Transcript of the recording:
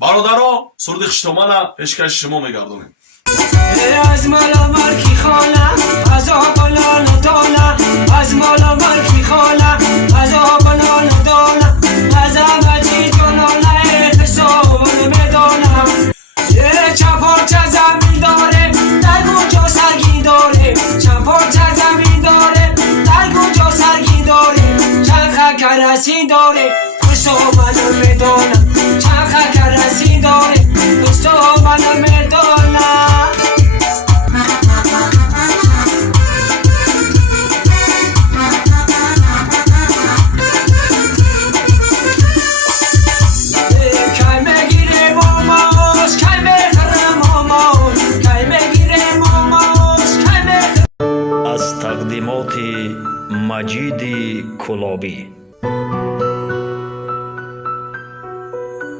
برادرها سرود خشتامه پیشکش شما میگردونیم. از مالا ملکی خاله از آبالان داله از مالا ملکی خاله از آبالان داله از آبجی جنانه حسابون میدانم چپارچه زمین داره در کجا سرگی داره چپارچه زمین داره در کجا سرگی داره چرخه کرسی داره حسابون میدانم چرخه کرسی داره حسابون میدانم از تقدیمات مجید کلابی.